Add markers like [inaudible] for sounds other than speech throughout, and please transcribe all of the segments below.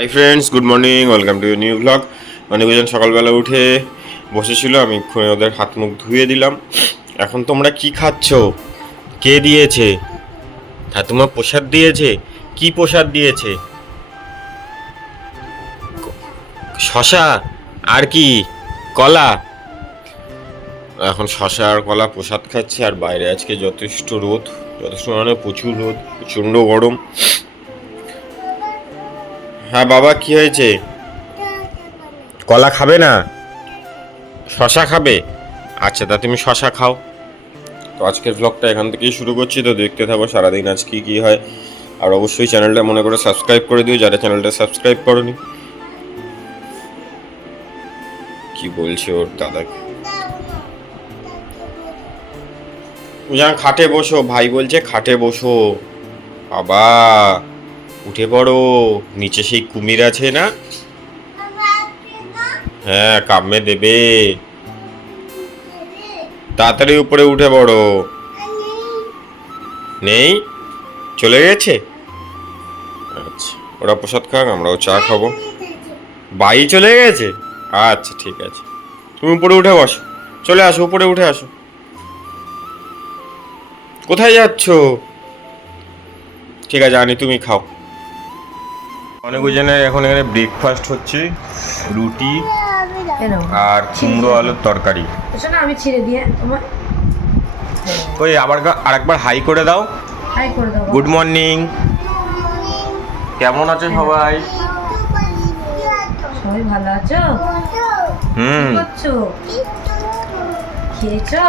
Hi friends good morning welcome to new blog অনেকজন সকালবেলা উঠে বসেছিল, আমি ওদের হাত মুখ ধুয়ে দিলাম। এখন তোমরা কি খাচ্ছ? কে দিয়েছে? তোমার প্রসাদ দিয়েছে? কি প্রসাদ দিয়েছে? শশা আর কি? কলা? এখন শশা আর কলা প্রসাদ খাচ্ছে, আর বাইরে আজকে যথেষ্ট রোদ, যথেষ্ট মানে প্রচুর রোদ, প্রচণ্ড গরম। হ্যাঁ বাবা, কি হয়েছে? কলা খাবে না? শশা খাবে? আচ্ছা তা তুমি শশা খাও। তো আজকের ব্লগটা এখান থেকেই শুরু করছি। তো দেখতে থাকো সারাদিন আজ কি হয়। আর অবশ্যই চ্যানেলটা মনে করে সাবস্ক্রাইব করে দিও, যারা চ্যানেলটা সাবস্ক্রাইব করনি। কি বলছে ওর দাদাকে খাটে বসো, ভাই বলছে খাটে বসো। বাবা। উঠে পড়ো। নিচে সেই কুমির আছে না? হ্যাঁ কামে দেবে। তাড়াতাড়ি উপরে উঠে পড়ো। নেই? চলে গেছে? আচ্ছা ওরা প্রসাদ খাক, আমরাও চা খাব। বাই চলে গেছে? আচ্ছা ঠিক আছে। তুমি উপরে উঠে বসো। চলে আসো, উপরে উঠে আসো। কোথায় যাচ্ছ? ঠিক আছে, আনি, তুমি খাও। অনেক জনের এখন এখানে ব্রেকফাস্ট হচ্ছে রুটি আর কুমড়ো আলুর তরকারি। আমি ছিঁড়ে দিয়ে ওই আবার আরেকবার হাই করে দাও। হাই করে দেবো গুড মর্নিং কেমন আছে সবাই? সবাই ভালো আছো? হুম। করছ? খেয়েছো?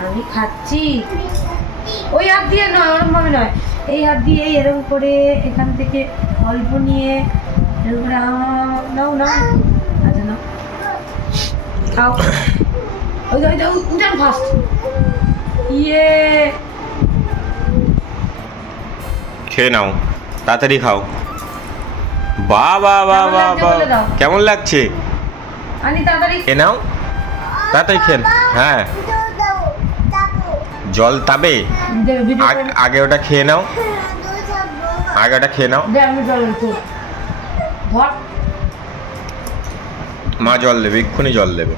আমি খাচ্ছি। ওই হাত দিয়ে নয় ওরকম ভাবে নয়। এই হাত দিয়ে এরকম করে এখান থেকে অল্প নিয়ে এরকম করে আ- নাও নাও আচ্ছা নাও খাও। ওই ওই উঠান ফার্স্ট ইয়ে। খেয়ে নাও। তাড়াতাড়ি খাও। বা বা বা কেমন বা লাগছে বা। কেমন লাগছে? আনি তাড়াতাড়ি। খেয়ে নাও। তাড়াতাড়ি খেন হ্যাঁ। জল তাবে? আগে ওটা খেয়ে নাও। আগে খেয়ে নাও। মা জল দেবে এক্ষুনি জল দেবে।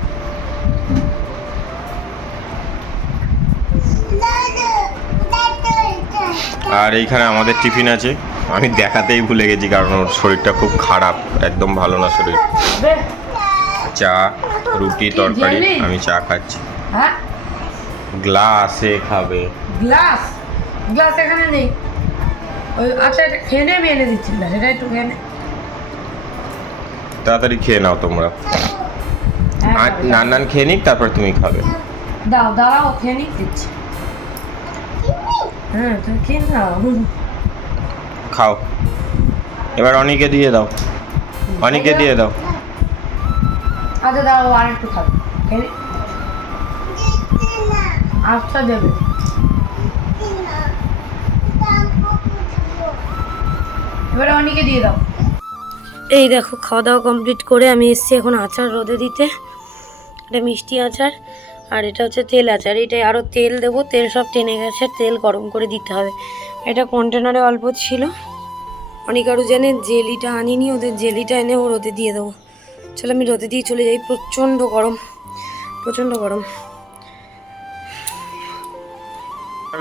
আর এইখানে আমাদের টিফিন আছে। আমি দেখাতেই ভুলে গেছি কারণ ওর শরীরটা খুব খারাপ। একদম ভালো না শরীর। চা রুটি তরকারি আমি চা খাচ্ছি। হ্যাঁ? গ্লাসে খাবে। গ্লাস? গ্লাস এখানে নেই। ওই আচ্ছা আমি এনে দিচ্ছি। গ্লাস এটা একটু তাড়াতাড়ি খেয়ে নাও তোমরা। হ্যাঁ, খেয়ে নিক তারপর তুমি খাবে। দাও দাঁড়াও খেয়ে নিক দিচ্ছি। হ্যাঁ তুমি খেয়ে নাও। খাও। এবার অনিকে দিয়ে দাও। অনিকে দিয়ে দাও। আচ্ছা দাঁড়াও আর একটু খাবে। খেয়ে আচ্ছা দেবে। এবারে অনিকে দিয়ে দাও। এই দেখো খাওয়া দাওয়া কমপ্লিট করে আমি এসেছি এখন আচার রোদে দিতে। এটা মিষ্টি আচার আর এটা হচ্ছে তেল আচার। এটাই আরও তেল দেবো তেল সব টেনে গেছে তেল গরম করে দিতে হবে। এটা কন্টেনারে অল্প ছিল। অনেক আরও জানে জেলিটা আনিনি ওদের জেলিটা এনে ও রোদে দিয়ে দেবো। চলো আমি রোদে দিয়ে চলে যাই প্রচণ্ড গরম প্রচণ্ড গরম।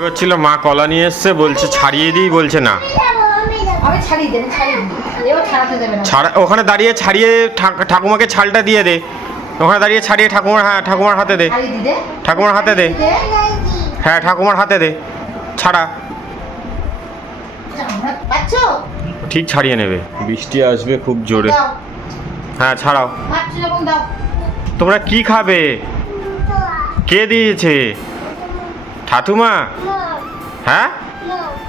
করছিল মা কলা নিয়ে এসছে বলছে ছাড়িয়ে দিই বলছে না। ছাড়িয়ে দেবে ছাড়িয়ে দিই। ছাড়াতে দেবে না। ছাড়া ওখানে দাঁড়িয়ে ছাড়িয়ে ঠাকুমাকে ছালটা দিয়ে দে। ওখানে দাঁড়িয়ে ছাড়িয়ে ঠাকুমার হ্যাঁ ঠাকুমার হাতে দে। ঠাকুমার হাতে দে। হ্যাঁ ঠাকুমার হাতে দে। ছাড়া। ঠিক ছাড়িয়ে নেবে। বৃষ্টি আসবে খুব জোরে। হ্যাঁ ছাড়াও। তোমরা কি খাবে? কে দিয়েছে? ঠাকুমা? হ্যাঁ?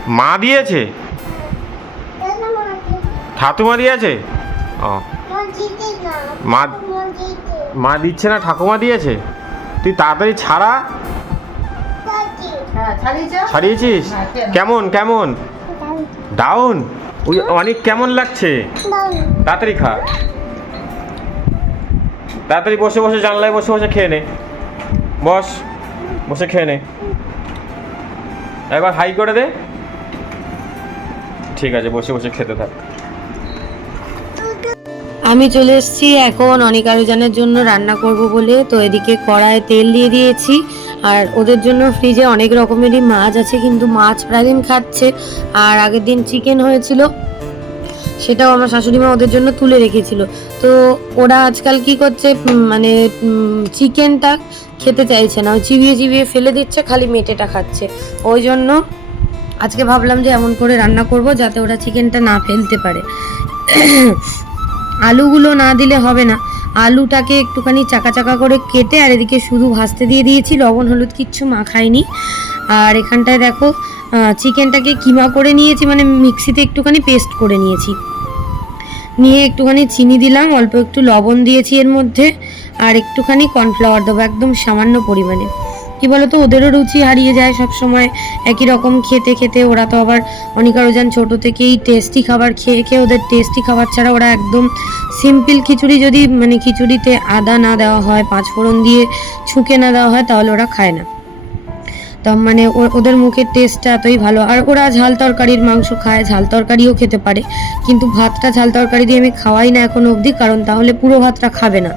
মা দিয়েছে? ঠাকুমা দিয়েছে? ও। মা মা দিচ্ছে না ঠাকুমা দিয়েছে? তুই তাড়াতাড়ি ছাড়া। হ্যাঁ ছাড়িয়েছিস? হ্যাঁ, কেমন কেমন? ডাউন। ওই অনেক কেমন লাগছে? তাড়াতাড়ি খা। তাড়াতাড়ি বসে বসে জানলায় বসে বসে খেয়ে নে। বস বসে খেয়ে নে। একবার হাই করে দে। ঠিক আছে বসে বসে খেতে থাক। আমি চলে এসেছি এখন অনেক আয়োজনের জন্য রান্না করব বলে। তো এদিকে কড়ায় তেল দিয়ে দিয়েছি। আর ওদের জন্য ফ্রিজে অনেক রকমেরই মাছ আছে, কিন্তু মাছ প্রায় দিন খাচ্ছে। আর আগের দিন চিকেন হয়েছিল, সেটাও আমার শাশুড়ি মা ওদের জন্য তুলে রেখেছিল। তো ওরা আজকাল কি করছে মানে চিকেনটা খেতে চাইছে না। চিবিয়ে চিবিয়ে ফেলে দিচ্ছে, খালি মেটেটা খাচ্ছে। ওই জন্য আজকে ভাবলাম যে এমন করে রান্না করব যাতে ওরা চিকেনটা না ফেলতে পারে। আলুগুলো না দিলে হবে না। আলুটাকে একটুখানি চাকা চাকা করে কেটে আর এদিকে শুধু ভাজতে দিয়ে দিয়েছি, লবণ, হলুদ কিচ্ছু মাখাইনি। আর এখানটায় দেখো চিকেনটাকে কিমা করে নিয়েছি মানে মিক্সিতে একটুখানি পেস্ট করে নিয়েছি। নিয়ে একটুখানি চিনি দিলাম, অল্প একটু লবণ দিয়েছি এর মধ্যে, আর একটুখানি কর্নফ্লাওয়ার দেবো, একদম সামান্য পরিমাণে। কি বলতো, ওদেরও রুচি হারিয়ে যায় সব সময় একই রকম খেতে খেতে ওরা তো আবার অনিকারোজান ছোটো থেকেই টেস্টি খাবার খেয়ে খেয়ে ওদের টেস্টি খাবার ছাড়া ওরা একদম সিম্পল খিচুড়ি যদি মানে খিচুড়িতে আদা না দেওয়া হয়, পাঁচফোড়ন দিয়ে ছুঁকে না দেওয়া হয়, তাহলে ওরা খায় না। তো মানে ওদের মুখের টেস্টটা এতই ভালো। আর ওরা ঝাল তরকারির মাংস খায়, ঝাল তরকারিও খেতে পারে। কিন্তু ভাতটা ঝাল তরকারি দিয়ে আমি খাওয়াই না এখনও অবধি, কারণ তাহলে পুরো ভাতটা খাবে না।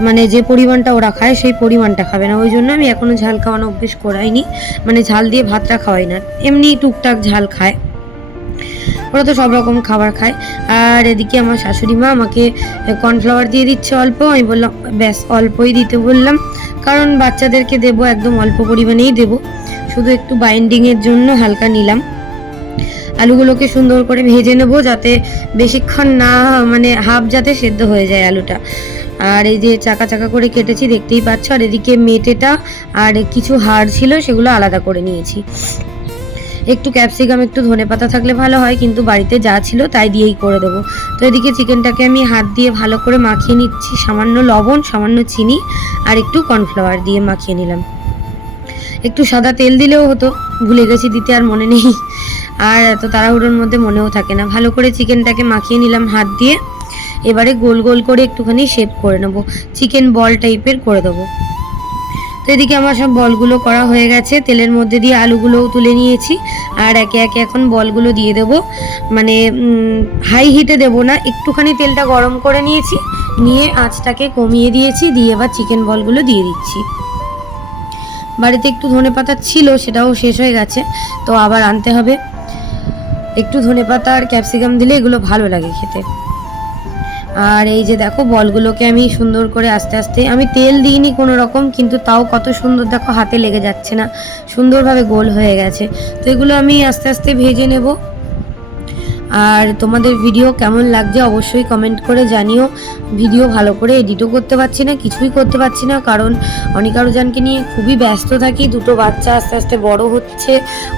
মানে যে পরিমাণটা ওরা খায়, সেই পরিমাণটা খাবে না। ওই জন্য আমি এখনও ঝাল খাওয়ানো অভ্যেস করাইনি। মানে ঝাল দিয়ে ভাতটা খাওয়াই না। এমনি টুকটাক ঝাল খায়। ওরা তো সব রকম খাবার খায়। আর এদিকে আমার শাশুড়ি মা আমাকে কর্নফ্লাওয়ার দিয়ে দিচ্ছে অল্প। আমি বললাম, ব্যাস, অল্পই দিতে বললাম। কারণ বাচ্চাদেরকে দেবো, একদম অল্প পরিমাণেই দেবো। শুধু একটু বাইন্ডিংয়ের জন্য হালকা নিলাম। আলুগুলোকে সুন্দর করে ভেজে নেব যাতে বেশিক্ষণ না মানে হাফ যাতে সেদ্ধ হয়ে যায় আলুটা। আর এই যে চাকা চাকা করে কেটেছি, দেখতেই পাচ্ছ। আর এদিকে মেটেটা আর কিছু হাড় ছিল, সেগুলো আলাদা করে নিয়েছি। একটু ক্যাপসিকাম একটু ধনে পাতা থাকলে ভালো হয়, কিন্তু বাড়িতে যা ছিল তাই দিয়েই করে দেবো। তো এদিকে চিকেনটাকে আমি হাত দিয়ে ভালো করে মাখিয়ে নিচ্ছি। সামান্য লবণ, সামান্য চিনি আর একটু কর্নফ্লাওয়ার দিয়ে মাখিয়ে নিলাম। একটু সাদা তেল দিলেও হতো, ভুলে গেছি দিতে আর মনে নেই। আর এত তাড়াহুড়োর মধ্যে মনেও থাকে না। ভালো করে চিকেনটাকে মাখিয়ে নিলাম হাত দিয়ে। এবারে গোল গোল করে একটুখানি শেপ করে নেব। চিকেন বল টাইপের করে দেবো। তো এদিকে আমার সব বলগুলো করা হয়ে গেছে। তেলের মধ্যে দিয়ে আলুগুলোও তুলে নিয়েছি। আর একে একে এখন বলগুলো দিয়ে দেবো। মানে হাই হিটে দেবো না। একটুখানি তেলটা গরম করে নিয়েছি। নিয়ে আঁচটাকে কমিয়ে দিয়েছি। দিয়ে এবার চিকেন বলগুলো দিয়ে দিচ্ছি। বাড়িতে একটু ধনে পাতা ছিল, সেটাও শেষ হয়ে গেছে, তো আবার আনতে হবে। একটু ধনে পাতা আর ক্যাপসিকাম দিলে এগুলো ভালো লাগে খেতে। আর এই যে দেখো, বলগুলোকে আমি সুন্দর করে আস্তে আস্তে, আমি তেল দিইনি কোনো রকম, কিন্তু তাও কত সুন্দর দেখো, হাতে লেগে যাচ্ছে না, সুন্দরভাবে গোল হয়ে গেছে। তো এগুলো আমি আস্তে আস্তে ভেজে নেব। আর তোমাদের ভিডিও কেমন লাগছে অবশ্যই কমেন্ট করে জানিও। ভিডিও ভালো করে এডিটও করতে পারছি না, কিছুই করতে পারছি না, কারণ অনিকারুজানকে নিয়ে খুবই ব্যস্ত থাকি, দুটো বাচ্চা আস্তে আস্তে বড় হচ্ছে,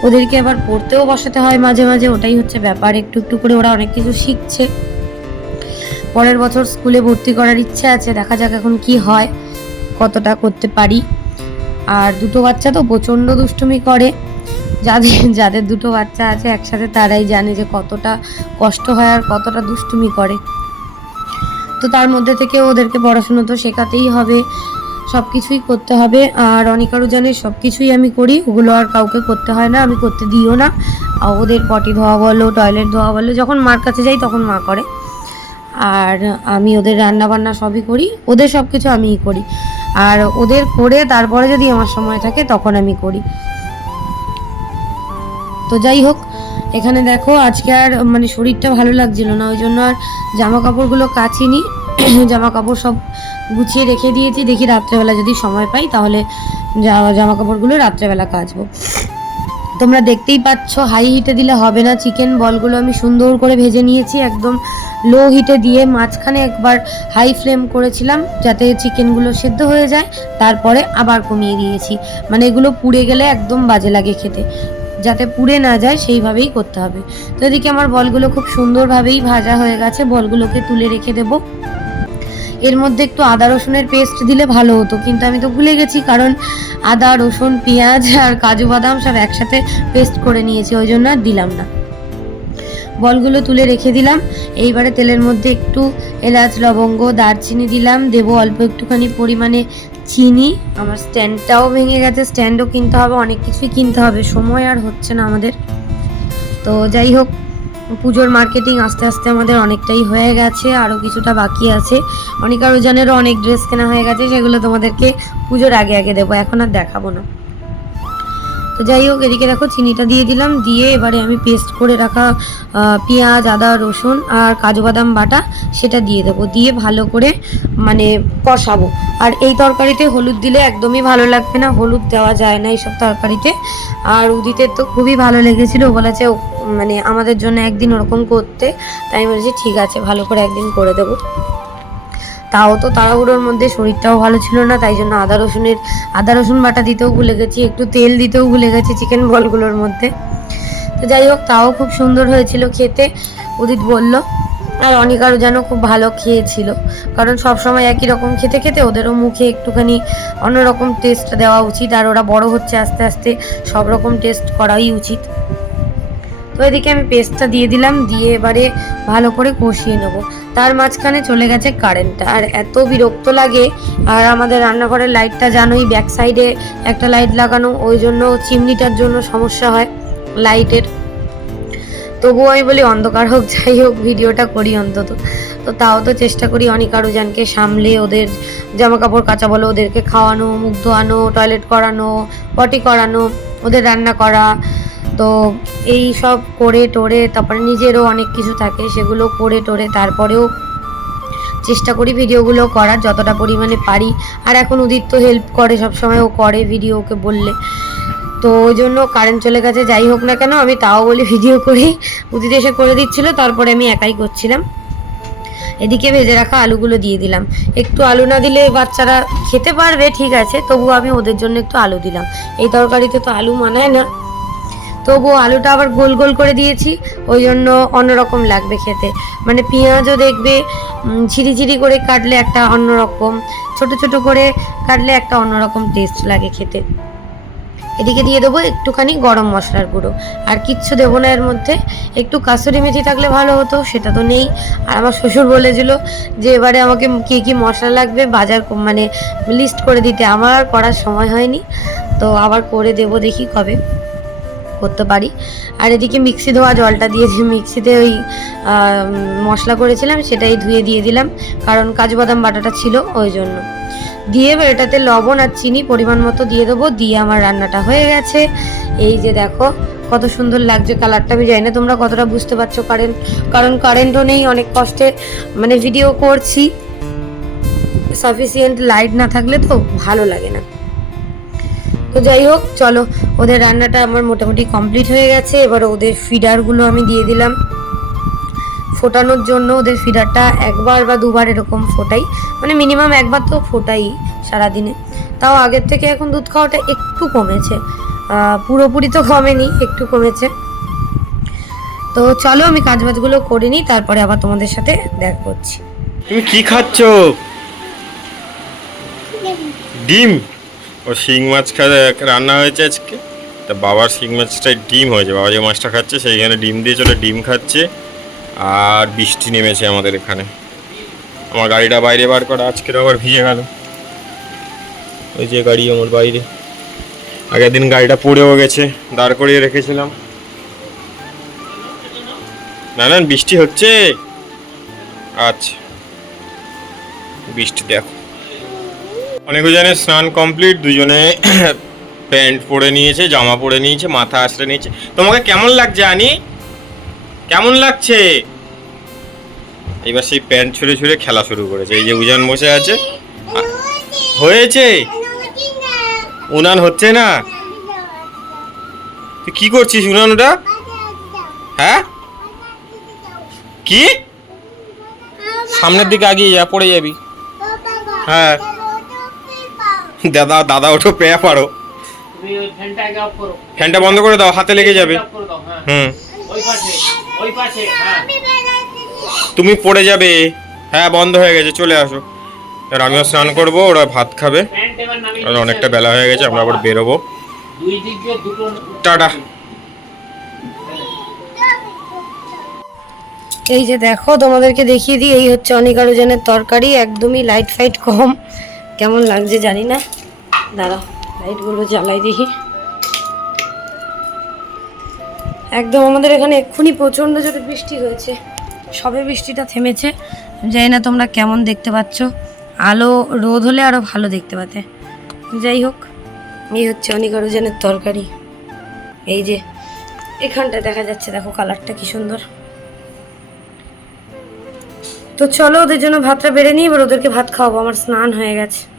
ওদেরকে আবার পড়তেও বসাতে হয় মাঝে মাঝে, ওটাই হচ্ছে ব্যাপার, একটু একটু করে ওরা অনেক কিছু শিখছে। পরের বছর স্কুলে ভর্তি করার ইচ্ছে আছে, দেখা যাক এখন কি হয়, কতটা করতে পারি। আর দুটো বাচ্চা তো প্রচণ্ড দুষ্টুমি করে। যাদের যাদের দুটো বাচ্চা আছে একসাথে তারাই জানে যে কতটা কষ্ট হয় আর কতটা দুষ্টুমি করে। তো তার মধ্যে থেকে ওদেরকে পড়াশুনো তো শেখাতেই হবে সব কিছুই করতে হবে। আর অনিকারু জানে সব কিছুই আমি করি, ওগুলো আর কাউকে করতে হয় না, আমি করতে দিও না। ওদের পটি ধোয়া বলো, টয়লেট ধোয়া বলো, যখন মার কাছে যাই তখন মা করে। আর আমি ওদের রান্না বান্না সবই করি, ওদের সব কিছু আমিই করি। আর ওদের করে তারপরে যদি আমার সময় থাকে তখন আমি করি। তো যাই হোক, এখানে দেখো আজকে আর মানে শরীরটা ভালো লাগছিল না, ওই জন্য আর জামা কাপড়গুলো কাচিনি। [clears throat] জামা কাপড় সব গুছিয়ে রেখে দিয়েছি। দেখি রাত্রেবেলা যদি সময় পাই, তাহলে জামা কাপড়গুলো রাত্রেবেলা কাচবো। তোমরা দেখতেই পাচ্ছ হাই হিটে দিলে হবে না চিকেন বলগুলো আমি সুন্দর করে ভেজে নিয়েছি, একদম লো হিটে দিয়ে মাঝখানে একবার হাই ফ্লেম করেছিলাম, যাতে চিকেনগুলো সেদ্ধ হয়ে যায়। তারপরে আবার কমিয়ে দিয়েছি। মানে এগুলো পুড়ে গেলে একদম বাজে লাগে খেতে। যাতে পুড়ে না যায়, সেইভাবেই করতে হবে। তো এদিকে আমার বলগুলো খুব সুন্দরভাবেই ভাজা হয়ে গেছে। বলগুলোকে তুলে রেখে দেবো। এর মধ্যে একটু আদা রসুনের পেস্ট দিলে ভালো হতো, কিন্তু আমি তো ভুলে গেছি, কারণ আদা, রসুন, পেঁয়াজ আর কাজু বাদাম সব একসাথে পেস্ট করে নিয়েছি, ওই জন্য আর দিলাম না। বলগুলো তুলে রেখে দিলাম। এইবারে তেলের মধ্যে একটু এলাচ, লবঙ্গ, দারচিনি দিলাম। দেবো অল্প একটুখানি পরিমাণে চিনি। আমার স্ট্যান্ডটাও ভেঙে গেছে স্ট্যান্ডও কিনতে হবে, অনেক কিছুই কিনতে হবে, সময় আর হচ্ছে না আমাদের। তো যাই হোক, পুজোর মার্কেটিং আস্তে আস্তে আমাদের অনেকটাই হয়ে গেছে আরও কিছুটা বাকি আছে। অনেক আরও জনেরও অনেক ড্রেস কেনা হয়ে গেছে, সেগুলো তোমাদেরকে পুজোর আগে আগে দেবো, এখন আর দেখাবো না। যাই হোক, এদিকে দেখো চিনিটা দিয়ে দিলাম, দিয়ে এবারে আমি পেস্ট করে রাখা পেঁয়াজ, আদা, রসুন আর কাজু বাদাম বাটা সেটা দিয়ে দেবো, দিয়ে ভালো করে মানে কষাবো। আর এই তরকারিতে হলুদ দিলে একদমই ভালো লাগবে না, হলুদ দেওয়া যায় না এইসব তরকারিতে। আর উদিতের তো খুবই ভালো লেগেছিল বলেছে মানে আমাদের জন্য একদিন ওরকম করতে, তাই বলেছি ঠিক আছে, ভালো করে একদিন করে দেবো। তাও তো তাড়াহুড়োর মধ্যে শরীরটাও ভালো ছিল না, তাই জন্য আদা রসুনের, আদা রসুন বাটা দিতেও ভুলে গেছি, একটু তেল দিতেও ভুলে গেছি চিকেন বলগুলোর মধ্যে। তো যাই হোক, তাও খুব সুন্দর হয়েছিল খেতে, উদিত বলল। আর অনিকারও যেন খুব ভালো খেয়েছিল, কারণ সব সময় একই রকম খেতে খেতে ওদেরও মুখে একটুখানি অন্যরকম টেস্ট দেওয়া উচিত, আর ওরা বড় হচ্ছে আস্তে আস্তে সব রকম টেস্ট করাই উচিত। তো এদিকে আমি পেস্টটা দিয়ে দিলাম, দিয়ে এবারে ভালো করে কষিয়ে নেব। তার মাঝখানে চলে গেছে কারেন্টটা আর এত বিরক্ত লাগে, আর আমাদের রান্নাঘরের লাইটটা জানোই ব্যাক সাইডে একটা লাইট লাগানো, ওই জন্য চিমনিটার জন্য সমস্যা হয় লাইটের তবুও আমি বলি, অন্ধকার হোক, যাই হোক, ভিডিওটা করি অন্তত। তো তাও তো চেষ্টা করি অনেক আরোজনকে সামলে ওদের জামা কাপড় কাচা বলো, ওদেরকে খাওয়ানো, মুখ ধোয়ানো টয়লেট করানো পটি করানো, ওদের রান্না করা। তো এই সব করে টোরে তারপরে নিজেরও অনেক কিছু থাকে, সেগুলো করে টোরে তারপরেও চেষ্টা করি ভিডিওগুলো করার যতটা পরিমাণে পারি। আর এখন উদিত তো হেল্প করে সব সময় ও করে ভিডিও ওকে বললে। তো ওই জন্য কারেন্ট চলে গেছে, যাই হোক না কেন, আমি তাও বলি ভিডিও করি। উদিত এসে করে দিচ্ছিল, তারপরে আমি একাই করছিলাম। এদিকে ভেজে রাখা আলুগুলো দিয়ে দিলাম। একটু আলু না দিলে বাচ্চারা খেতে পারবে, ঠিক আছে, তবুও আমি ওদের জন্য একটু আলু দিলাম। এই তরকারিতে তো আলু মানায় না। তবুও আলুটা আবার গোল গোল করে দিয়েছি ওই জন্য অন্যরকম লাগবে খেতে। মানে পেঁয়াজও দেখবে উম, ঝিরি ঝিরি করে কাটলে একটা অন্যরকম ছোট ছোট করে কাটলে একটা অন্যরকম টেস্ট লাগে খেতে। এদিকে দিয়ে দেবো একটুখানি গরম মশলার গুঁড়ো। আর কিচ্ছু দেবো না এর মধ্যে একটু কাসুরি মেথি থাকলে ভালো হতো সেটা তো নেই। আর আমার শ্বশুর বলেছিল যে এবারে আমাকে কী কী মশলা লাগবে বাজার মানে লিস্ট করে দিতে। আমার আর করার সময় হয়নি তো আবার করে দেবো দেখি কবে। করতে পারি। আর এদিকে মিক্সি ধোয়া জলটা দিয়ে মিক্সিতে ওই মশলা করেছিলাম সেটাই ধুয়ে দিয়ে দিলাম। কারণ কাজু বাদাম বাটাটা ছিল ওই জন্য। দিয়ে এটাতে লবণ আর চিনি পরিমাণ মতো দিয়ে দেবো। দিয়ে আমার রান্নাটা হয়ে গেছে। এই যে দেখো, কত সুন্দর লাগছে কালারটা। আমি জানি না তোমরা কতটা বুঝতে পারছ কারেন্ট, কারণ কারেন্টও নেই, অনেক কষ্টে মানে ভিডিও করছি। সাফিসিয়েন্ট লাইট না থাকলে তো ভালো লাগে না। তো যাই হোক, চলো, ওদের রান্নাটা আমার মোটামুটি কমপ্লিট হয়ে গেছে। এবার ওদের ফিডারগুলো আমি দিয়ে দিলাম। ফোটানোর জন্য ওদের ফিডারটা একবার বা দুবার এরকম ফোটাই। মানে মিনিমাম একবার তো ফোটাই সারাদিনে। তাও আগের থেকে এখন দুধ খাওয়াটা একটু কমেছে। পুরোপুরি তো কমেনি, একটু কমেছে। তো চলো, আমি কাজ বাজগুলো করে নিই, তারপরে আবার তোমাদের সাথে দেখা করছি। তুমি কি খাচ্ছ? ডিম। ও শিং মাছ খা- রান্না হয়েছে আজকে। তা বাবার শিং মাছটাই ডিম হয়েছে, বাবা যে মাছটা খাচ্ছে সেইখানে ডিম দিয়ে চলে ডিম খাচ্ছে আর বৃষ্টি নেমেছে আমাদের এখানে। আমার গাড়িটা বাইরে বার করা, আজকের আবার ভিজে গেল। ওই যে গাড়ি আমার বাইরে। আগের দিন গাড়িটা পড়েও গেছে, দাঁড় করিয়ে রেখেছিলাম। না না, বৃষ্টি হচ্ছে। আচ্ছা। বৃষ্টি দেখো। অনেকজনের স্নান কমপ্লিট দুজনে [coughs] প্যান্ট পরে নিয়েছে, জামা পরে নিয়েছে, মাথা আশ্রে নিয়েছে। তোমাকে কেমন লাগছে, আনি? কেমন লাগছে? এবার সেই প্যান্ট ছুঁড়ে ছুঁড়ে খেলা শুরু করেছে। এই যে উজান বসে আছে। হয়েছে? উনান হচ্ছে না? তুই কি করছিস, উনান ওটা? হ্যাঁ? কি? সামনের দিকে আগিয়ে যা, পড়ে যাবি। হ্যাঁ। দাদা দাদা ওঠো পেয়ে পারো ফ্যানটা বন্ধ করে দাও হাতে লেগে যাবে। অফ করে দাও হ্যাঁ। হুম। ওই পাশে ওই পাশে হ্যাঁ। তুমি পড়ে যাবে। হ্যাঁ বন্ধ হয়ে গেছে চলে আসো। এবার আমিও স্নান করব ওরা ভাত খাবে। আর অনেকটা বেলা হয়ে গেছে আমরা আবার বেরোবো। দুই দিক দিয়ে দুটো টাটা। এই যে দেখো তোমাদেরকে দেখিয়ে দিই এই হচ্ছে অনেক আরও জনের তরকারি একদমই লাইট ফাইট কম। কেমন লাগছে জানি না। দাঁড়া লাইটগুলো জ্বালাই দেখি। একদম আমাদের এখানে এক্ষুনি প্রচণ্ড জোরে বৃষ্টি হয়েছে। সবে বৃষ্টিটা থেমেছে। জানি না তোমরা কেমন দেখতে পাচ্ছ। আলো, রোদ হলে আরও ভালো দেখতে পাতে। যাই হোক, এই হচ্ছে অনেক আরোজনের তরকারি। এই যে, এখানটা দেখা যাচ্ছে, দেখো কালারটা কি সুন্দর। তো চলো, ওদের জন্য ভাতটা বেড়ে নিই এবার ওদেরকে ভাত খাওয়াবো। আমার স্নান হয়ে গেছে।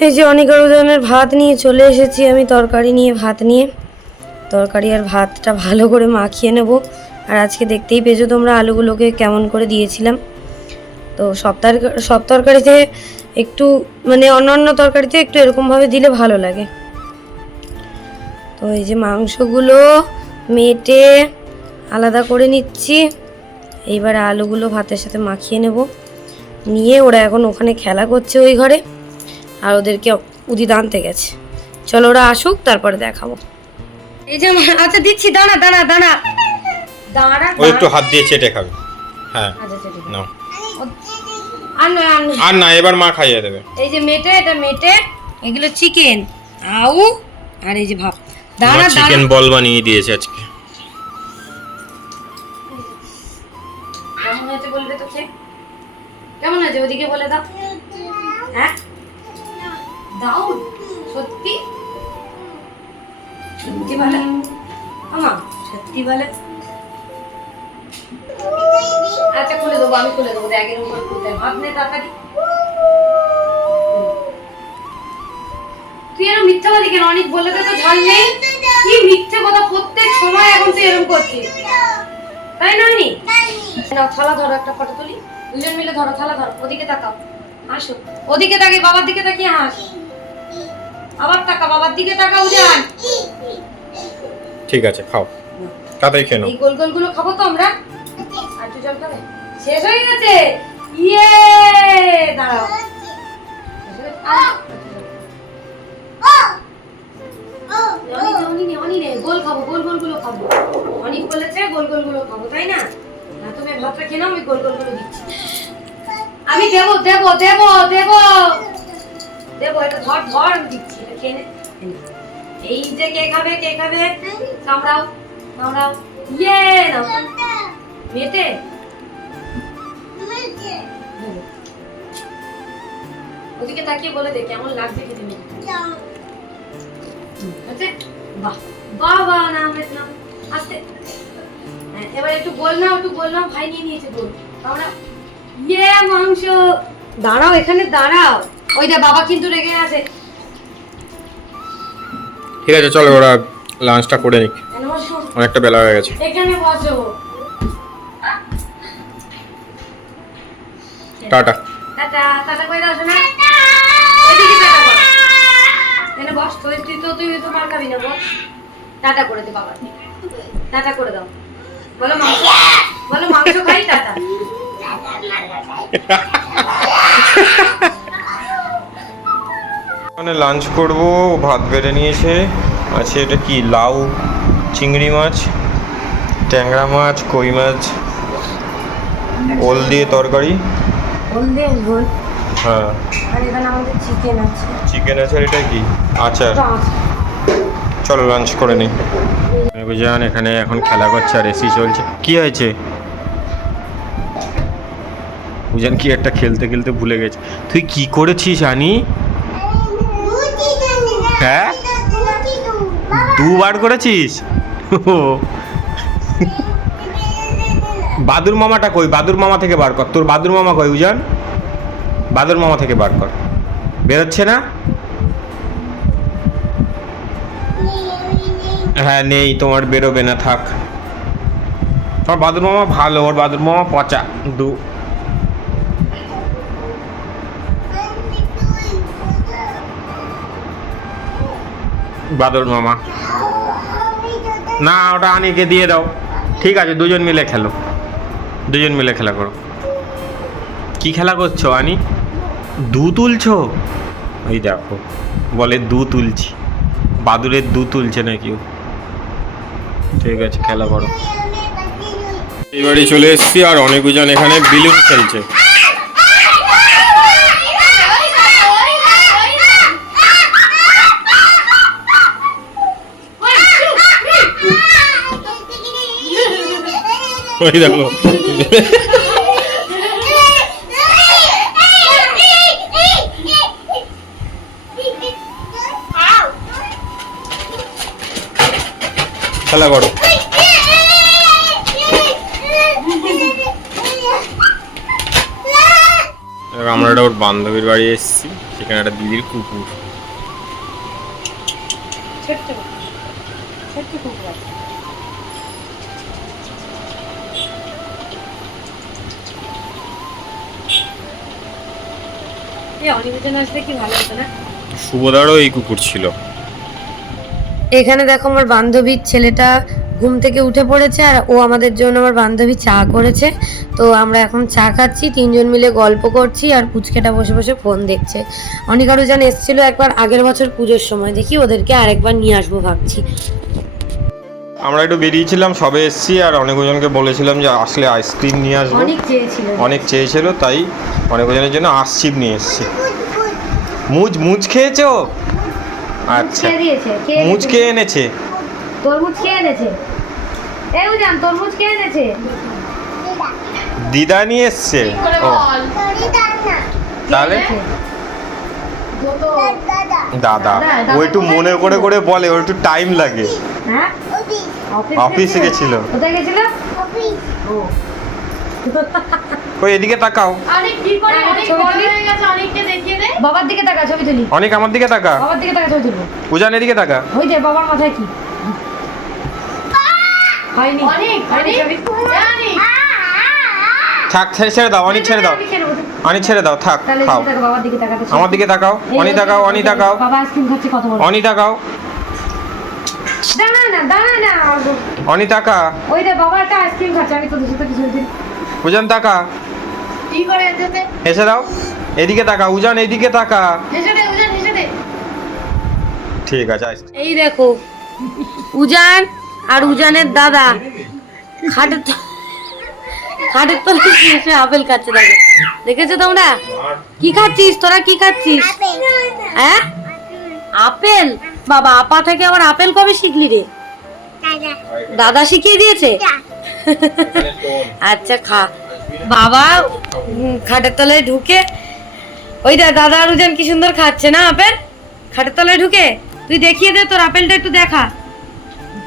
এই যে অনেক আরোজনের ভাত নিয়ে চলে এসেছি আমি তরকারি নিয়ে, ভাত নিয়ে। তরকারি আর ভাতটা ভালো করে মাখিয়ে নেব। আর আজকে দেখতেই পেয়েছ তোমরা আলুগুলোকে কেমন করে দিয়েছিলাম। তো সব তরকা- সব তরকারিতে একটু মানে অন্য অন্য তরকারিতে একটু এরকমভাবে দিলে ভালো লাগে। তো এই যে মাংসগুলো মেটে আলাদা করে নিচ্ছি। এইবার আলুগুলো ভাতের সাথে মাখিয়ে নেব। নিয়ে ওরা এখন ওখানে খেলা করছে ওই ঘরে। আর ওদেরকে উদিত আনতে গেছে। চলো ওরা আসুক তারপরে দেখাবো। এই যে আচ্ছা দিচ্ছি দাঁড়া দাঁড়া দাঁড়া। দাঁড়া ও একটু হাত দিয়ে চেটে খাবে। হ্যাঁ আচ্ছা নাও। আর না এবার মা খাইয়ে দেবে। এই যে মেটে এটা মেটে এগুলো চিকেন আউ আর এই যে ভাত। দাঁড়া দাঁড়া। চিকেন বল বানিয়ে দিয়েছে আজকে। কেমন আছে ওদিকে বলে দাও। হ্যাঁ? দাও সত্যি? সত্যি বলে? আমা সত্যি বলে? আচ্ছা খুলে দেবো, আমি খুলে দেবো, ব্যাগের উপর খুলতে ভাত নে তাড়াতাড়ি। তুই এরকম মিথ্যাবাদী কেন? অনেক বলে তো ঝাল নেই। কি মিথ্যে কথা? প্রত্যেক সময় এখন তুই এরকম করছিস। তাই না নি নাও, থালা ধরো, একটা ফটো তুলি। দুজন মিলে ধরো, থালা ধরো। ওদিকে তাকাও। হাসো ওদিকে তাকিয়ে, বাবার দিকে তাকিয়ে হাস। আবার তাকা বাবার দিকে তাকাও যান। ঠিক আছে খাও। তাড়াতাড়ি খেয়ে নাও। এই গোল গোলগুলো খাব তো আমরা? আর একটু জল খাবে? শেষ হয়ে গেছে? ইয়ে! দাঁড়াও। গোল খাব গোল গোলগুলো খাব অনেক বলেছে গোল গোলগুলো খাব তাই না? না তুমি ভাতটা খেয়ে নাও আমি গোল গোলগুলো দিচ্ছি। আমি দেবো দেবো দেবো দেবো। দেবো এটা ধর ধর আমি দিচ্ছি এটা খেয়ে এই যে কে খাবে কে খাবে? কামড়াও কামড়াও ইয়ে মেটে। ওদিকে তাকিয়ে বলে দে কেমন লাগছে খেতে মেয়ে আছে বাহ বাহ বাহ না আমের নাম। আস্তে। হ্যাঁ, এবার একটু নাও একটু নাও ভাই নিয়ে নিয়েছে গোল। আমরা ইয়ে মাংস। দাঁড়াও এখানে দাঁড়াও। ওই দে বাবা কিন্তু রেগে আছে ঠিক আছে চলো ওরা লাঞ্চটা করে নিক? অনেকটা বেলা হয়ে গেছে। এখানে বসো। টাটা। টাটা। টাটা করে দাও শোনা এদিকে টাটা কর। এনে বস তুই তুই তো তুই তো মার খাবি না বস। টাটা করে দে বাবা টাটা করে দাও। বলো মাংস বলো মাংস খাই টাটা। [laughs] মানে লাঞ্চ করব ভাত বেড়ে নিয়েছে। আছে এটা কি লাউ চিংড়ি মাছ ট্যাংরা মাছ কই মাছ ওল দিয়ে তরকারি। হ্যাঁ। চিকেন আছে। আর এটা কি? আচার। চলো লাঞ্চ করে নিই বুঝান এখানে এখন খেলা করছে আর এসি চলছে। কি হয়েছে? বুঝান কি একটা খেলতে খেলতে ভুলে গেছে। তুই কি করেছিস আনি? হ্যাঁ? দুবার করেছিস? বাদুর মামাটা কই? বাদুর মামা থেকে বার কর। তোর বাদুর মামা কই, উজান? বাদুর মামা থেকে বার কর। বেরোচ্ছে না? হ্যাঁ নেই, তোমার বেরোবে না, থাক। তোমার বাদুর মামা ভালো, ওর বাদুর মামা পচা। দু বাদুর মামা। না, ওটা আনিকে দিয়ে দাও। ঠিক আছে, দুজন মিলে খেলো। দুজন মিলে খেলা করো। কি খেলা করছ, আনি? দু তুলছো? ওই দেখো, বলে দু তুলছি। বাদুরের দু তুলছে না কেউ ঠিক আছে, খেলা করো। এবারে চলে এসেছি আর অনেকজন এখানে বিলুন খেলছে। ওই দেখো খেলা করো আমরা একটা ওর বান্ধবীর বাড়ি এসেছি সেখানে একটা দিদির কুকুর ছোট্ট কুকুর। ছোট্ট কুকুর আছে। আসলে কি ভালো হতো না? শুভদারও এই কুকুর ছিল। এখানে দেখো আমার বান্ধবীর ছেলেটা ঘুম থেকে উঠে পড়েছে আর ও আমাদের জন্য আমার বান্ধবী চা করেছে। তো আমরা এখন চা খাচ্ছি তিনজন মিলে গল্প করছি আর পুচকেটা বসে বসে ফোন দেখছে। অনেক আরও যেন এসেছিল একবার আগের বছর পুজোর সময়। দেখি ওদেরকে আরেকবার নিয়ে আসব ভাবছি। আমরা একটু বেরিয়েছিলাম সবে এসেছি আর অনেক জনকে বলেছিলাম যে আসলে আইসক্রিম নিয়ে আসব। অনেক চেয়েছিল। অনেক চেয়েছিল তাই অনেক জনের জন্য আশচিপ নিয়ে এসেছি। মুজ মুজ খেয়েছো? আচ্ছা। মুজ খেয়ে এনেছে? তরমুজ খেয়ে এনেছে? এই উজান তরমুজ খেয়ে এনেছে? দিদা নিয়ে এসছে? ও। তাহলে? দাদা ও একটু মনে করে করে বলে ওর একটু টাইম লাগে। হ্যাঁ? অফিসে গেছিল? কোথায় গেছিল? ও। ওই এদিকে তাকাও। অনেক কি করে? হ্যাঁ, অনেক বড় হয়ে গেছে অনেককে দেখিয়ে দে। বাবার দিকে তাকা ছবি তুলি। অনেক আমার দিকে তাকা। বাবার দিকে তাকা ছবি তুলবো। উজান এদিকে তাকা। ওই যে বাবার মাথায় কি? হয়নি। অনেক অনেক। জানি। থাক ছেড়ে ছেড়ে দাও অনেক ছেড়ে দাও। অনেক ছেড়ে দাও থাক খাও এদিকে তাকা, বাবার দিকে তাকাতে আমার দিকে তাকাও অনি তাকাও অনি তাকাও। বাবা আইসক্রিম খাচ্ছে কত বড়। অনি তাকাও। না দাঁড়া না অনি তাকা ওই যে বাবা একটা আইসক্রিম খাচ্ছে আমি তোদের সাথে কিছু দিন উজান তাকা কি করে যেতে এসে দাও এদিকে তাকা উজান এদিকে দে উজান দে। ঠিক আছে এই দেখো উজান আর উজানের দাদা খাটের খাটের তো এসে আপেল খাচ্ছে দেখো। দেখেছ তোমরা? কি খাচ্ছিস? তোরা কি খাচ্ছিস? হ্যাঁ? আপেল? বাবা আপা থেকে আবার আপেল কবে শিখলি রে? দাদা। শিখিয়ে দিয়েছে? আচ্ছা খা। বাবা খাটের তলায় ঢুকে ওই দাদা আর কি সুন্দর খাচ্ছে না আপেল? খাটের তলায় ঢুকে তুই দেখিয়ে দে তোর আপেলটা একটু দেখা।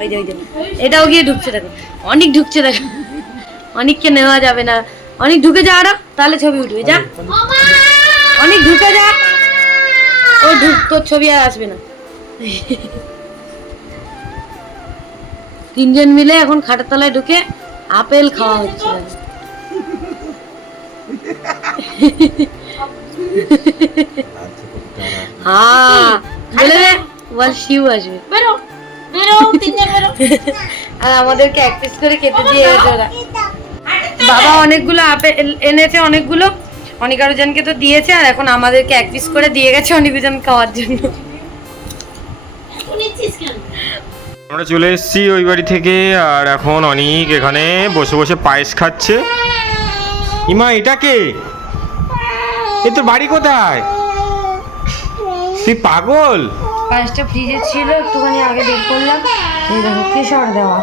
ওই যে ওই যে এটাও গিয়ে ঢুকছে দেখো। অনেক ঢুকছে দেখো। অনেককে নেওয়া যাবে না। অনেক ঢুকে যা আরও তাহলে ছবি উঠবে যা। অনেক ঢুকে যা। ও ঢুক তোর ছবি আর আসবে না। তিনজন মিলে এখন খাটের তলায় ঢুকে আপেল খাওয়া হচ্ছে। হ্যাঁ বলে দে বল শিউ আসবে। বেরো বেরো তিনজন বেরো। আর আমাদেরকে এক পিস করে খেতে দিয়ে গেছে ওরা। বাবা অনেকগুলো আপেল এনেছে অনেকগুলো। অনেক আরও জনকে তো দিয়েছে আর এখন আমাদেরকে এক পিস করে দিয়ে গেছে অনেকজন খাওয়ার জন্য। আমরা চলে এসেছি ওই বাড়ি থেকে আর এখন অনেক এখানে বসে বসে পায়েস খাচ্ছে। ইমা এটা কে? এ তোর বাড়ি কোথায়? তুই পাগল? পায়েসটা ফ্রিজে ছিল একটুখানি আগে বের করলাম। এই দেখো কেশর দেওয়া।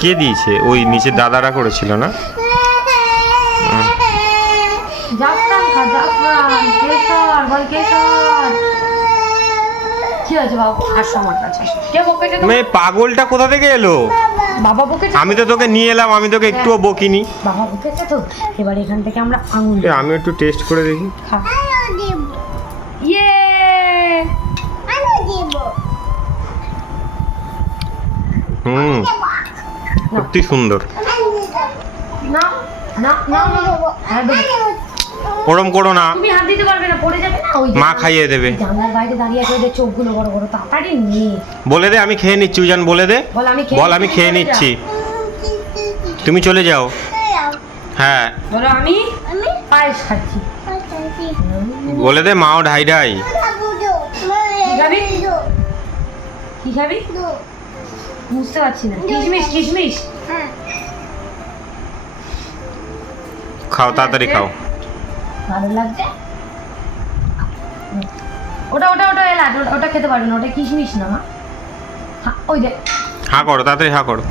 কে দিয়েছে? ওই নিচে দাদারা করেছিল না? জাফরান খা জাফরান কেশর বল কেশর। কি হয়েছে বাবা? আসো আমার কাছে কে বকেছে তো পাগলটা কোথা থেকে এলো? বাবা বকেছে আমি তো তোকে নিয়ে এলাম আমি তোকে একটুও বকিনি। বাবা বকেছে তো? এবার এখান থেকে আমরা আঙুল এ, আমি একটু টেস্ট করে দেখি। খা। ইয়ে! হুম সত্যি সুন্দর। না না না না হ্যাঁ দেবো। ওরম করো না। তুমি হাত দিতে পারবে না পড়ে যাবে না? ওই মা খাইয়ে দেবে। জানলার বাইরে দাঁড়িয়ে আছে ওদের চোখগুলো বড় বড় তাড়াতাড়ি নিয়ে বলে দে আমি খেয়ে নিচ্ছি উজান বলে দে। বল আমি খেয়ে বল আমি নিচ্ছি, খেয়ে নিচ্ছি। তুমি চলে যাও। হ্যাঁ। বলো আমি পায়েস খাচ্ছি। বলে দে মাও ঢাই ঢাই। কি খাবি? বুঝতে পারছি না। কিশমিশ কিশমিশ। খাও তাড়াতাড়ি খাও। ভালো লাগছে? ওটা ওটা ওটা এলাচ ওটা- ওটা খেতে পারবে না ওটা কিশমিশ না মা। ওই দেখ হা করো তাড়াতাড়ি হা করো।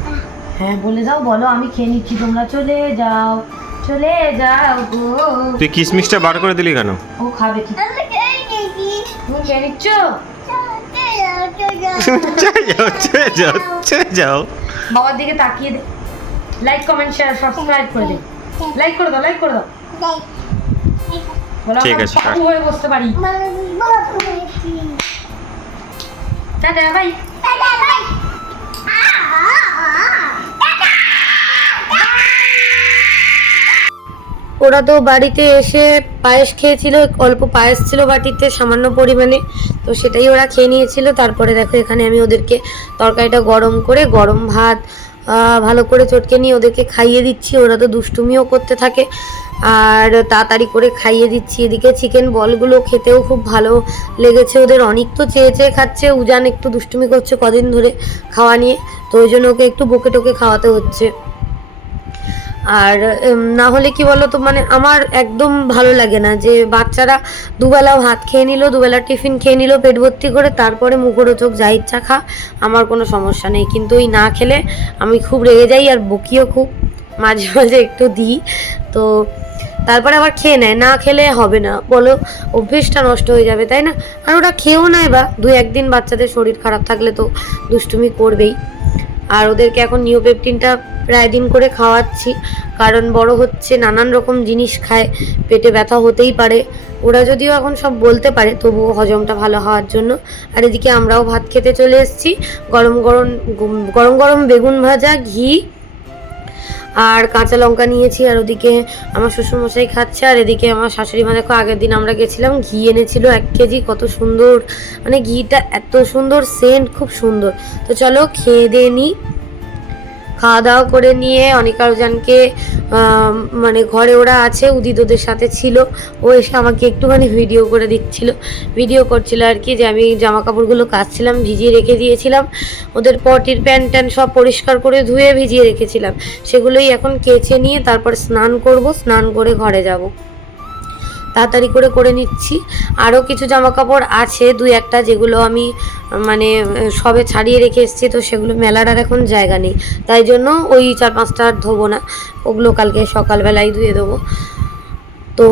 হ্যাঁ বলে দাও বলো আমি খেয়ে নিচ্ছি তোমরা চলে যাও চলে যাও গো। তুই কিসমিসটা বার করে দিলি কেন? ও খাবে কি? তুমি খেয়ে নিচ্ছ? চলে যাও চলে যাও চলে যাও। বাবার দিকে তাকিয়ে দে। লাইক কমেন্ট শেয়ার সাবস্ক্রাইব করে দে। লাইক করে দাও লাইক করে দাও। ঠিক আছে, হয়ে বসতে পারি। টাটা বাই ওরা তো বাড়িতে এসে পায়েস খেয়েছিল অল্প পায়েস ছিল বাটিতে সামান্য পরিমাণে। তো সেটাই ওরা খেয়ে নিয়েছিল। তারপরে দেখো এখানে আমি ওদেরকে তরকারিটা গরম করে গরম ভাত ভালো করে চটকে নিয়ে ওদেরকে খাইয়ে দিচ্ছি, ওরা তো দুষ্টুমিও করতে থাকে। আর তাড়াতাড়ি করে খাইয়ে দিচ্ছি, এদিকে চিকেন বলগুলো খেতেও খুব ভালো লেগেছে, ওদের অনেক তো চেয়ে চেয়ে খাচ্ছে, উজান একটু দুষ্টুমি করছে কদিন ধরে খাওয়া নিয়ে, তো ওই জন্য ওকে একটু বকে টোকে খাওয়াতে হচ্ছে। আর না হলে কি বলো তো মানে আমার একদম ভালো লাগে না যে বাচ্চারা দুবেলা ভাত খেয়ে নিল, দুবেলা টিফিন খেয়ে নিল, পেট ভর্তি করে তারপরে মুখরোচক যা ইচ্ছা খা, আমার কোনো সমস্যা নেই। কিন্তু ওই না খেলে আমি খুব রেগে যাই আর বকিও খুব, মাঝে মাঝে একটু দিই। তো তারপরে আবার খেয়ে নেয়, না খেলে হবে না। বলো, অভ্যেসটা নষ্ট হয়ে যাবে, তাই না? আর ওরা খেয়েও নেয় বা দু একদিন বাচ্চাদের শরীর খারাপ থাকলে তো দুষ্টুমি করবেই। আর ওদেরকে এখন নিওপেপটিনটা প্রায় দিন করে খাওয়াচ্ছি, কারণ বড় হচ্ছে, নানান রকম জিনিস খায়, পেটে ব্যথা হতেই পারে। ওরা যদিও এখন সব বলতে পারে, তবুও হজমটা ভালো হওয়ার জন্য। আর এদিকে আমরাও ভাত খেতে চলে এসেছি, গরম গরম গরম গরম বেগুন ভাজা, ঘি আর কাঁচা লঙ্কা নিয়েছি, আর ওদিকে আমার শ্বশুরমশাই খাচ্ছে, আর এদিকে আমার শাশুড়ি মা, দেখো, আগের দিন আমরা গেছিলাম, ঘি এনেছিল এক কেজি, কত সুন্দর। মানে ঘিটা এত সুন্দর সেন্ট খুব সুন্দর। তো চলো, খেয়ে দিয়ে নিই। খাওয়া দাওয়া করে নিয়ে অনিকারজানকে মানে ঘরে ওরা আছে, উদিত ওদের সাথে ছিল। ও এসে আমাকে একটুখানি ভিডিও করে দিচ্ছিল। ভিডিও করছিল আর কি যে আমি জামা কাপড়গুলো কাচছিলাম, ভিজিয়ে রেখে দিয়েছিলাম। ওদের পটির প্যান্ট ট্যান্ট সব পরিষ্কার করে ধুয়ে ভিজিয়ে রেখেছিলাম। সেগুলোই এখন কেচে নিয়ে তারপর স্নান করব, স্নান করে ঘরে যাব। তাড়াতাড়ি করে করে নিচ্ছি। আরও কিছু জামা কাপড় আছে, দুই একটা যেগুলো আমি মানে সবে ছাড়িয়ে রেখে এসেছি, তো সেগুলো মেলার আর এখন জায়গা নেই। তাই জন্য ওই চার পাঁচটা আর ধোবো না। ওগুলো কালকে সকালবেলায় ধুয়ে দেবো। তো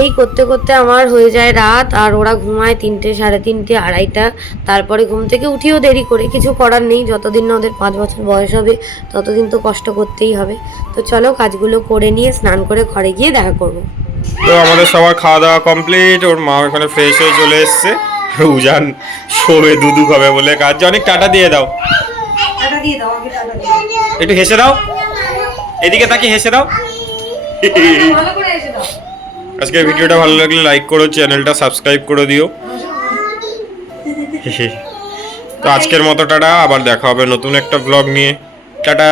এই করতে করতে আমার হয়ে যায় রাত, আর ওরা ঘুমায় তিনটে, সাড়ে তিনটে, আড়াইটা। তারপরে ঘুম থেকে উঠিও দেরি করে। কিছু করার নেই, যতদিন না ওদের পাঁচ বছর বয়স হবে, ততদিন তো কষ্ট করতেই হবে। তো চলো কাজগুলো করে নিয়ে স্নান করে ঘরে গিয়ে দেখা করব। তো আমাদের সবার খাওয়া দাওয়া কমপ্লিট ওর মা এখানে ফ্রেশ হয়ে চলে এসছে। উজান শোবে দুদু খাবে বলে কাজ। অনেক টাটা দিয়ে দাও। একটু হেসে দাও। এদিকে তাকে হেসে দাও। আজকে ভিডিওটা ভালো লাগলে লাইক করো চ্যানেলটা সাবস্ক্রাইব করে দিও। [laughs] তো আজকের মতো টাটা আবার দেখা হবে নতুন একটা ব্লগ নিয়ে। টাটা।